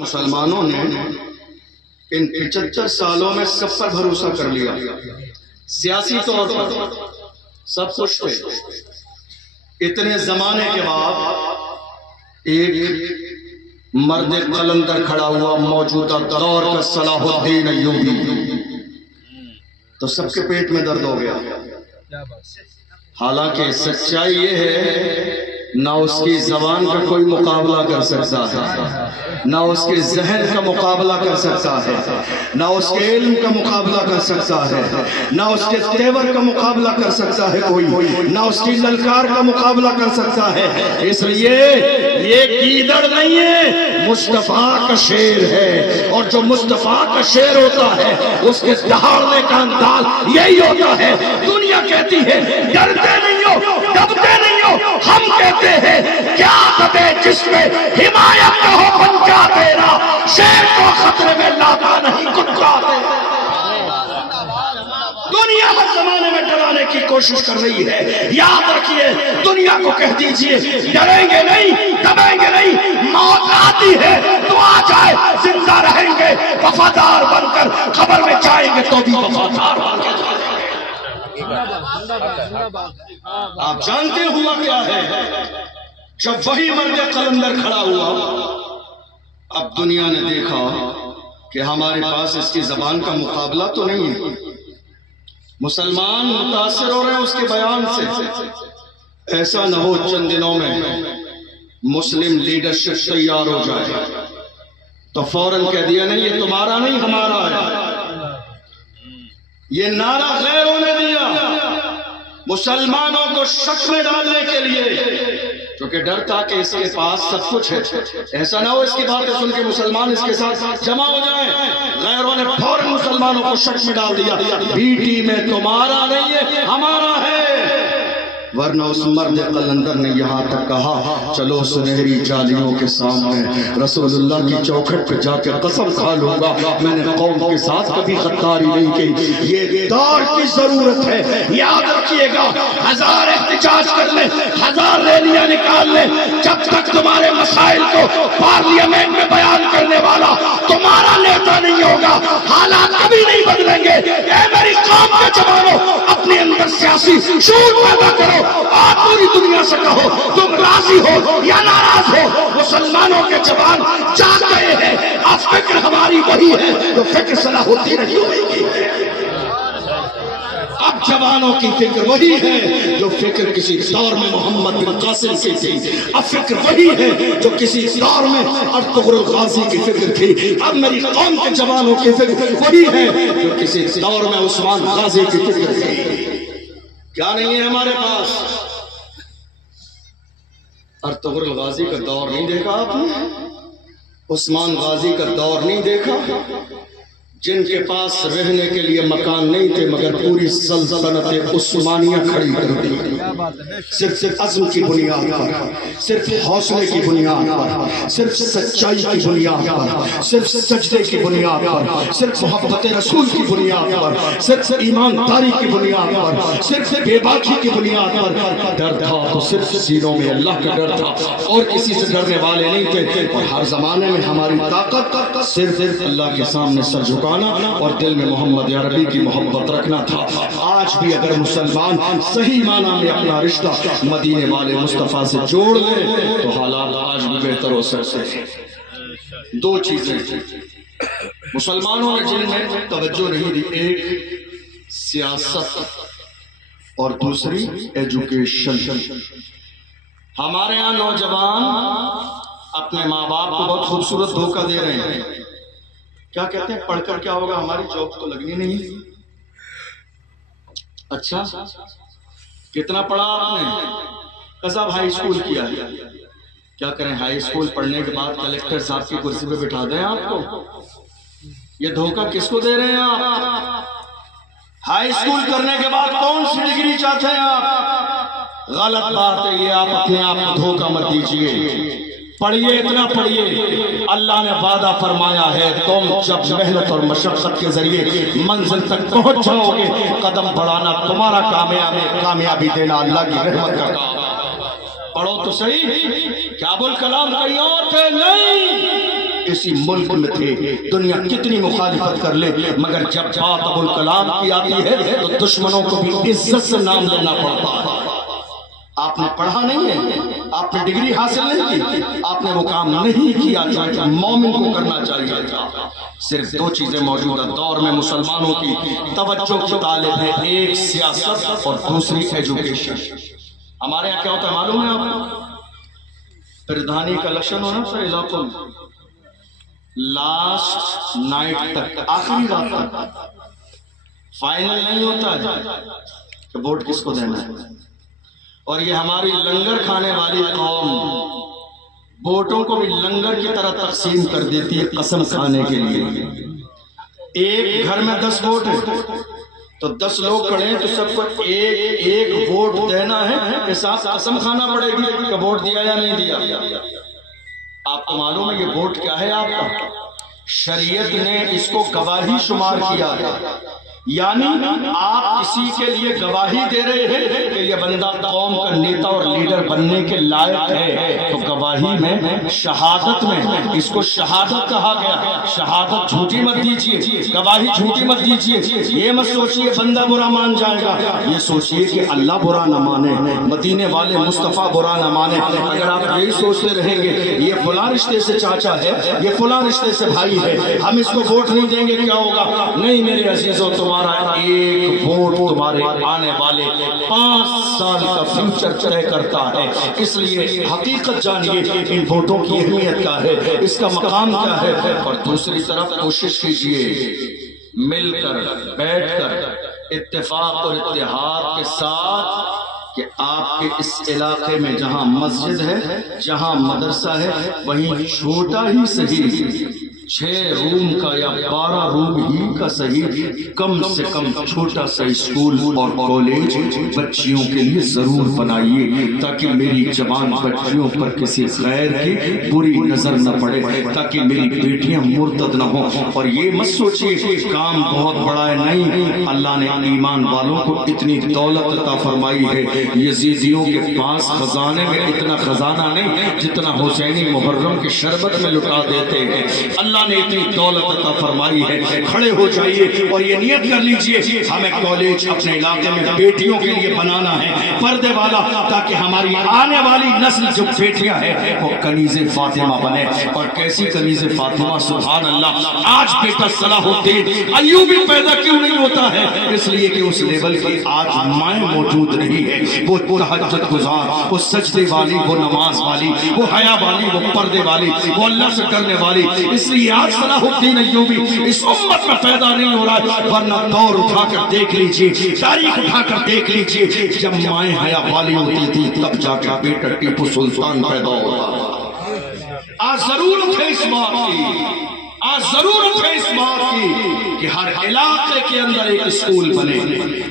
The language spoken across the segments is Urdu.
مسلمانوں نے ان 75 سالوں میں سب پر بھروسہ کر لیا، سیاسی طور پر سب کچھ تھے۔ اتنے زمانے کے بعد ایک مرد قلندر کھڑا ہوا، موجودہ دور کا صلاح الدین ایوبی، تو سب کے پیٹ میں درد ہو گیا۔ حالانکہ سچائی یہ ہے نہ اس کی زبان کا کوئی مقابلہ کر سکتا ہے، نہ اس کے ذہن کا مقابلہ کر سکتا ہے، نہ اس کے علم کا مقابلہ کر سکتا ہے، نہ اس کے تیور کا مقابلہ کر سکتا ہے کوئی، نہ اس کی للکار کا مقابلہ کر سکتا ہے۔ اس لیے یہ گیدڑ نہیں ہے، مصطفیٰ کا شیر ہے، اور جو مصطفیٰ کا شیر ہوتا ہے اس کے دہاڑنے کا انداز یہی ہوتا ہے۔ دنیا کہتی ہے ڈرتے نہیں ہو، دبتے نہیں ہو، ہم کہتے ہیں کیا دبے جس میں حمایت کا ہو پنجا تیرا، شیر کو خطرے میں لاتا نہیں کٹکا تیرا۔ دنیا ہر زمانے میں ڈرانے کی کوشش کر رہی ہے، یاد رکھیے دنیا کو کہہ دیجئے ڈریں گے نہیں، دبیں گے نہیں، موت آتی ہے تو آ جائے، زندہ رہیں گے وفادار بن کر، قبر میں جائیں گے تو بھی وفادار بن کے جائیں گے۔ آپ جانتے ہوا کیا ہے؟ جب وہی مرد قلندر کھڑا ہوا، اب دنیا نے دیکھا کہ ہمارے پاس اس کی زبان کا مقابلہ تو نہیں ہے۔ مسلمان متاثر ہو رہے ہیں اس کے بیان سے، ایسا نہ ہو چند دنوں میں مسلم لیڈرشپ تیار ہو جائے تو فوراً کہہ دیا نہیں یہ تمہارا نہیں ہمارا ہے۔ یہ نعرہ غیروں نے دیا مسلمانوں کو شک میں ڈالنے کے لیے، کیونکہ ڈر تھا کہ اس کے پاس سب کچھ ہے، ایسا نہ ہو اس کی باتیں سن کے مسلمان اس کے ساتھ جمع ہو جائیں۔ غیروں نے فوراً مسلمانوں کو شک میں ڈال دیا، بیٹی میں تمہارا نہیں ہے ہمارا ہے۔ ورنہ اس مرد قلندر نے یہاں تک کہا چلو سنہری جالیوں کے سامنے رسول اللہ کی چوکھٹ پہ جا کے قسم کھا لوں گا میں نے قوم کے ساتھ کبھی غداری نہیں کی۔ یہ دور کی ضرورت ہے، یاد رکھیے گا، ہزار احتجاج کر لیں، ہزار ریلیاں نکال لیں، جب تک تمہارے مسائل کو پارلیمنٹ میں بیان کرنے والا تمہارا نیتا نہیں ہوگا حالات کبھی نہیں بدلیں گے۔ اے میری قوم کے جوانوں، اپنے اندر سیاسی شعور پیدا کرو، آپ پوری دنیا سے کہو تم راضی ہو یا ناراض ہو، مسلمانوں کے جوان جاگ گئے ہیں، اب فکر ہماری وہی ہے جو فکر صلاح الدین ایوبی کی ہے۔ اب جوانوں کی فکر وہی ہے جو فکر کسی دور میں محمد بن قاسم کی تھی، اب فکر وہی ہے جو کسی دور میں ارطغرل غازی کی فکر تھی، اب میری قوم کے جوانوں کی فکر وہی ہے جو کسی دور میں عثمان غازی کی فکر تھی۔ کیا نہیں ہے ہمارے پاس؟ ارطغرل غازی کا دور نہیں دیکھا آپ نے؟ عثمان غازی کا دور نہیں دیکھا؟ جن کے پاس رہنے کے لیے مکان نہیں تھے مگر پوری سلطنت عثمانیہ کھڑی کر دی، صرف عزم کی بنیاد پر، صرف حوصلے کی بنیاد پر، صرف سچائی کی بنیاد پر، صرف سجدے کی بنیاد پر، صرف محبت رسول کی بنیاد پر، صرف ایمانداری کی بنیاد پر، صرف بے باکی کی بنیاد پر ڈر تھا تو صرف سینوں میں اللہ کا ڈر تھا اور کسی سے ڈرنے والے نہیں تھے۔ اور ہر زمانے میں ہماری طاقت صرف اللہ کے سامنے سر جھکا اور دل میں محمد عربی کی محبت رکھنا تھا۔ آج بھی اگر مسلمان صحیح معنی میں اپنا رشتہ مدینے والے مصطفیٰ سے جوڑ لے تو حالات آج بھی بہتر ہو سکتے ہیں۔ دو چیزیں مسلمانوں نے جن میں توجہ نہیں دی، ایک سیاست اور دوسری ایجوکیشن۔ ہمارے ہاں نوجوان اپنے ماں باپ کو بہت خوبصورت دھوکہ دے رہے ہیں، کیا کہتے ہیں پڑھ کر کیا ہوگا، ہماری جاب تو لگنی نہیں۔ اچھا کتنا پڑھا آپ نے؟ صاحب ہائی اسکول کیا ہے، کیا کریں ہائی اسکول پڑھنے کے بعد کلیکٹر صاحب کی کرسی پہ بٹھا دیں آپ کو؟ یہ دھوکہ کس کو دے رہے ہیں آپ؟ ہائی اسکول کرنے کے بعد کون سی ڈگری چاہتے ہیں آپ؟ غلط بات ہے یہ، آپ اپنے آپ کو دھوکہ مت دیجیے۔ پڑھیے، اتنا پڑھیے، اللہ نے وعدہ فرمایا ہے تم جب محنت اور مشقت کے ذریعے منزل تک پہنچ جاؤ گے، قدم بڑھانا تمہارا کامیابی دینا اللہ کی رحمت کا کام۔ پڑھو تو صحیح، کیا بول کلام کہیں اور تھے نہیں، اسی ملک میں تھے. دنیا کتنی مخالفت کر لے مگر جب بات ابوالکلام کی آتی ہے تو دشمنوں کو بھی عزت سے نام لینا پڑتا ہے. آپ نے پڑھا نہیں ہے, آپ نے ڈگری حاصل نہیں کی, آپ نے وہ کام نہیں کیا جو مومن کو کرنا چاہیے تھا. صرف دو چیزیں موجودہ دور میں مسلمانوں کی توجہ کی طالب ہے, ایک سیاست اور دوسری ایجوکیشن. ہمارے یہاں کیا ہوتا ہے معلوم ہے آپ کو؟ پردھانی کا الیکشن ہونا سر علاقوں میں لاسٹ نائٹ تک, آخری رات تک فائنل نہیں ہوتا ہے کہ ووٹ کس کو دینا ہے. اور یہ ہماری لنگر کھانے والی قوم ووٹوں کو بھی لنگر کی طرح تقسیم کر دیتی ہے قسم کھانے کے لیے. ایک گھر میں 10 ووٹ ہے تو 10 لوگ کھڑے ہیں تو سب کو ایک ایک ووٹ دینا ہے, کہ ساتھ قسم کھانا پڑے گی کہ ووٹ دیا یا نہیں دیا. آپ کو معلوم ہے یہ ووٹ کیا ہے آپ کا؟ شریعت نے اس کو گواہی شمار کیا ہے. یعنی آپ کسی کے لیے گواہی دے رہے ہیں کہ یہ بندہ قوم کا نیتا اور لیڈر بننے کے لائق ہے, تو گواہی میں شہادت میں اس کو شہادت کہا گیا. شہادت جھوٹی مت دیجیے, گواہی جھوٹی مت دیجیے. یہ مت سوچیے بندہ برا مان جائے گا, یہ سوچیے کہ اللہ برا نہ مانے, مدینے والے مصطفیٰ برا نہ مانے. اگر آپ یہی سوچتے رہیں گے یہ فلاں رشتے سے چاچا ہے, یہ فلاں رشتے سے بھائی ہے, ہم اس کو ووٹ نہیں دیں گے, کیا ہوگا؟ نہیں میرے عزیزوں, تمہارا ایک ووٹ تمہارے آنے والے 5 سال کا فیوچر طے کرتا ہے. اس لیے حقیقت جانیے ان ووٹوں کی اہمیت کیا ہے, اس کا مقام کیا ہے. اور دوسری طرف کوشش کیجئے مل کر بیٹھ کر اتفاق اور اتحاد کے ساتھ کہ آپ کے اس علاقے میں جہاں مسجد ہے, جہاں مدرسہ ہے, وہیں چھوٹا ہی صحیح 6 روم کا یا 12 روم ہی کا صحیح کم سے کم چھوٹا سا اسکول اور کالج بچیوں کے لیے ضرور بنائیے, تاکہ میری جوان بچیوں پر کسی غیر کی بری نظر نہ پڑے, تاکہ میری بیٹیاں مرتد نہ ہوں. اور یہ مت سوچیے کام بہت بڑا ہے, نہیں, اللہ نے ایمان والوں کو اتنی دولت عطا فرمائی ہے. یزیدیوں کے پاس خزانے میں اتنا خزانہ نہیں جتنا حسینی محرم کے شربت میں لٹا دیتے ہیں. اللہ نے اتنی دولت عطا فرمائی ہے. کھڑے ہو جائیے اور یہ نیت کر لیجئے ہمیں کالج اپنے علاقے میں بیٹیوں کے لیے بنانا ہے, پردے والا, تاکہ ہماری آنے والی نسل جو بیٹیاں ہیں وہ کنیز فاطمہ بنے. اور کیسی کنیز فاطمہ, سبحان اللہ. آج بیٹا صلاح الدین ایوبی پیدا کیوں نہیں ہوتا ہے؟ اس لیے کہ اس لیول کی آج مائیں موجود نہیں ہے. وہ تہجد گزار, وہ سجدے والی, وہ نماز والی, وہ حیا والی, وہ پردے والی, وہ اللہ سے کرنے والی. اس لیے آج صلاح الدین ایوبی اس امت میں پیدا نہیں ہو رہا ہے. ورنہ دور اٹھا کر دیکھ لیجئے, تاریخ اٹھا کر دیکھ لیجئے, جب مائیں حیا والی ہوتی تھی تب جا کے بیٹا ٹیپو سلطان پیدا ہوتا. آج ضرور اٹھے اس بات کی, آج ضرور اٹھے اس بات کی کہ ہر علاقے کے اندر ایک اسکول بنے,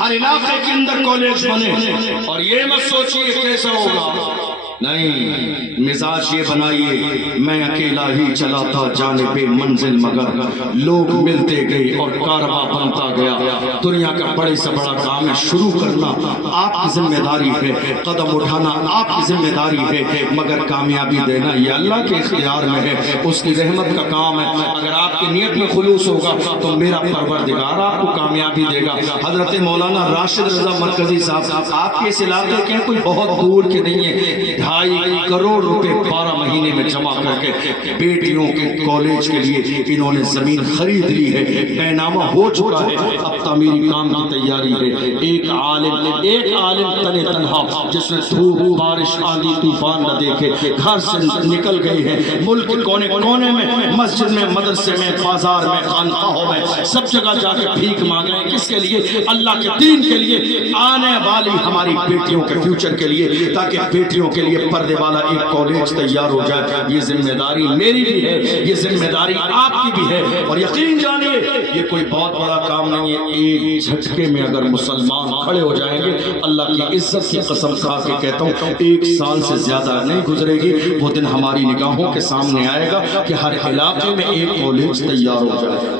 ہر علاقے کے اندر کالج بنے. اور یہ مت سوچیے کیسا ہوگا, نہیں, مزاج یہ بنائیے میں اکیلا ہی چلا تھا جانب منزل, مگر لوگ ملتے گئے اور کارواں بنتا گیا. دنیا کا بڑے سے بڑا کام ہے, شروع کرنا آپ کی ذمہ داری ہے, قدم اٹھانا آپ کی ذمہ داری ہے, مگر کامیابی دینا یہ اللہ کے اختیار میں ہے, اس کی رحمت کا کام ہے. اگر آپ کی نیت میں خلوص ہوگا تو میرا پروردگار آپ کو کامیابی دے گا. حضرت مولانا راشد رضا مرکزی صاحب آپ کے اس علاقے کے کوئی بہت دور کے نہیں ہے, 2.5 کروڑ روپے 12 مہینے میں جمع کر کے بیٹیوں کے کالج کے لیے انہوں نے زمین خرید لی ہے, بینامہ ہو چکا ہے, اب تعمیری کام کی تیاری ہے. ایک عالم تنے تنہا جس نے دھوپ بارش آندھی طوفان نہ دیکھے, گھر سے نکل گئے ہیں, ملک کے کونے کونے میں, مسجد میں, مدرسے میں, بازار میں, خانقاہوں میں, سب جگہ جا کے بھیک مانگ رہے ہیں. کس کے لیے؟ اللہ کے دین کے لیے, آنے والی ہماری بیٹیوں کے فیوچر کے لیے, تاکہ بیٹیوں کے لیے پردے والا ایک کالج تیار ہو جائے. یہ ذمہ داری میری بھی ہے, یہ ذمہ داری آپ کی بھی ہے. اور یقین جانیے یہ کوئی بہت بڑا کام نہیں ہے. ایک جھٹکے میں اگر مسلمان کھڑے ہو جائیں گے, اللہ کی عزت کی قسم کھا کے کہتا ہوں 1 سال سے زیادہ نہیں گزرے گی, وہ دن ہماری نگاہوں کے سامنے آئے گا کہ ہر علاقے میں ایک کالج تیار ہو جائے.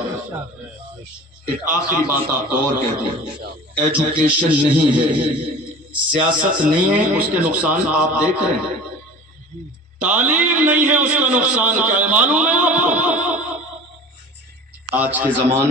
ایک آخری بات آپ کو اور کہتے ہیں, ایجوکیشن نہیں ہے, سیاست نہیں ہے, اس کے نقصان آپ دیکھ رہے ہیں. تعلیم نہیں ہے اس کا نقصان کیا ہے معلوم ہے آپ کو؟ آج کے زمانے